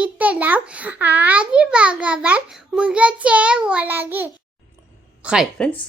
அழித்தலாம் ஆதி பகவான் முகச்சே உலகு hi friends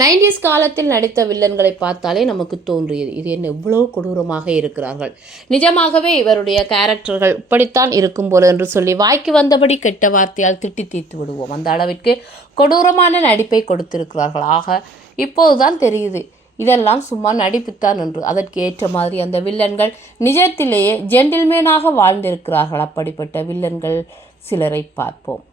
nineties காலத்தில் நடித்த வில்லன்களை பார்த்தாலே நமக்கு தோன்றியது. இது என்ன இவ்வளோ கொடூரமாக இருக்கிறார்கள். நிஜமாகவே இவருடைய கேரக்டர்கள் இப்படித்தான் இருக்கும் போல என்று சொல்லி வாய்க்கு வந்தபடி கெட்ட வார்த்தையால் திட்டி தீர்த்து விடுவோம். அந்த அளவிற்கு கொடூரமான நடிப்பை கொடுத்திருக்கிறார்கள். ஆக இப்போதுதான் தெரியுது. இதெல்லாம் சும்மா நடிப்புத்தான் என்று அதற்கு ஏற்ற மாதிரி அந்த வில்லன்கள் நிஜத்திலேயே ஜென்டில்மேனாக வாழ்ந்திருக்கிறார்கள். அப்படிப்பட்ட வில்லன்கள் சிலரை பார்ப்போம்.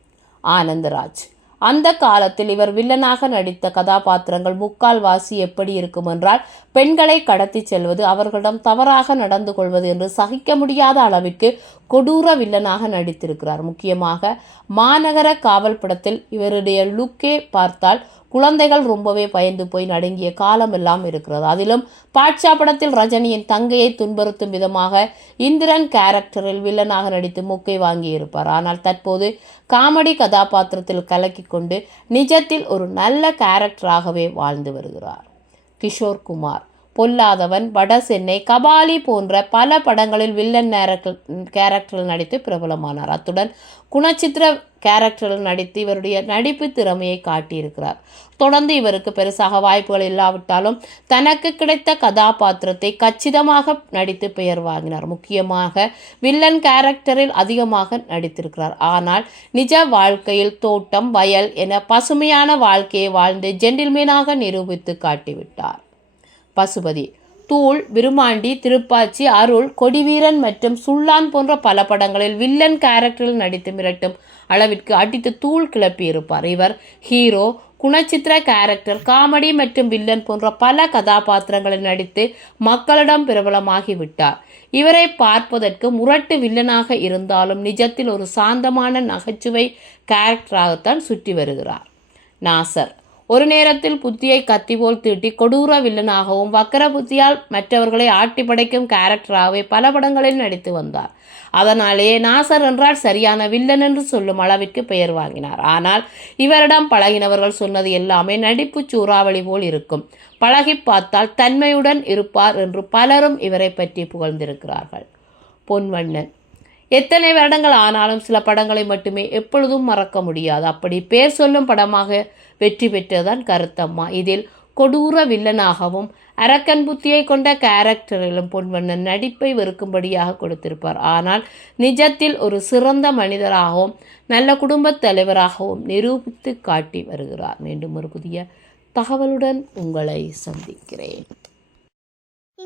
ஆனந்தராஜ். அந்த காலத்தில் இவர் வில்லனாக நடித்த கதாபாத்திரங்கள் முக்கால்வாசி எப்படி இருக்கும் என்றால் பெண்களை கடத்தி செல்வது அவர்களிடம் தவறாக நடந்து கொள்வது என்று சகிக்க முடியாத அளவிற்கு கொடூர வில்லனாக நடித்திருக்கிறார். முக்கியமாக மாநகர காவல் படத்தில் இவருடைய லுக்கே பார்த்தால் குழந்தைகள் ரொம்பவே பயந்து போய் நடுங்கிய காலம் எல்லாம் இருக்கிறது. அதிலும் பாட்சா படத்தில் ரஜினியின் தங்கையை துன்புறுத்தும் விதமாக இந்திரன் கேரக்டரில் வில்லனாக நடித்து முக்கை வாங்கியிருப்பார். ஆனால் தற்போது காமெடி கதாபாத்திரத்தில் கலக்கி கொண்டு நிஜத்தில் ஒரு நல்ல கேரக்டராகவே வாழ்ந்து வருகிறார். கிஷோர் குமார். பொல்லாதவன் வட சென்னை கபாலி போன்ற பல படங்களில் வில்லன் நேரக்கள் கேரக்டரில் நடித்து பிரபலமானார். அத்துடன் குணச்சித்திர கேரக்டரில் நடித்து இவருடைய நடிப்பு திறமையை காட்டியிருக்கிறார். தொடர்ந்து இவருக்கு பெருசாக வாய்ப்புகள் இல்லாவிட்டாலும் தனக்கு கிடைத்த கதாபாத்திரத்தை கச்சிதமாக நடித்து பெயர் வாங்கினார். முக்கியமாக வில்லன் கேரக்டரில் அதிகமாக நடித்திருக்கிறார். ஆனால் நிஜ வாழ்க்கையில் தோட்டம் வயல் என பசுமையான வாழ்க்கையை வாழ்ந்து ஜென்டில்மேனாக நிரூபித்து காட்டிவிட்டார். பசுபதி. தூள் விருமாண்டி திருப்பாச்சி அருள் கொடிவீரன் மற்றும் சுள்ளான் போன்ற பல படங்களில் வில்லன் கேரக்டரில் நடித்து மிரட்டும் அளவிற்கு அடித்து தூள் கிளப்பியிருப்பார். இவர் ஹீரோ குணச்சித்திர கேரக்டர் காமெடி மற்றும் வில்லன் போன்ற பல கதாபாத்திரங்களில் நடித்து மக்களிடம் பிரபலமாகி விட்டார் இவரை பார்ப்பதற்கு முரட்டு வில்லனாக இருந்தாலும் நிஜத்தில் ஒரு சாந்தமான நகைச்சுவை கேரக்டராகத்தான் சுற்றி வருகிறார். நாசர். ஒரு நேரத்தில் புத்தியை கத்தி போல் தீட்டி கொடூர வில்லனாகவும் வக்கர புத்தியால் மற்றவர்களை ஆட்டி படைக்கும் கேரக்டராகவே பல படங்களில் நடித்து வந்தார். அதனாலேயே நாசர் என்றால் சரியான வில்லன் என்று சொல்லும் அளவிற்கு பெயர் வாங்கினார். ஆனால் இவரிடம் பழகினவர்கள் சொன்னது எல்லாமே நடிப்பு சூறாவளி போல் இருக்கும். பழகி பார்த்தால் தன்மையுடன் இருப்பார் என்று பலரும் இவரை பற்றி புகழ்ந்திருக்கிறார்கள். பொன்வண்ணன். எத்தனை வருடங்கள் ஆனாலும் சில படங்களை மட்டுமே எப்பொழுதும் மறக்க முடியாது. அப்படி பேர் சொல்லும் படமாக வெற்றி பெற்றதான் கருத்தம்மா. இதில் கொடூர வில்லனாகவும் அரக்கன் புத்தியை கொண்ட கேரக்டரிலும் பொன்வண்ணன் நடிப்பை வெறுக்கும்படியாக கொடுத்திருப்பார். ஆனால் நிஜத்தில் ஒரு சிறந்த மனிதராகவும் நல்ல குடும்பத் தலைவராகவும் நிரூபித்து காட்டி வருகிறார். மீண்டும் ஒரு புதிய தகவலுடன் உங்களை சந்திக்கிறேன்.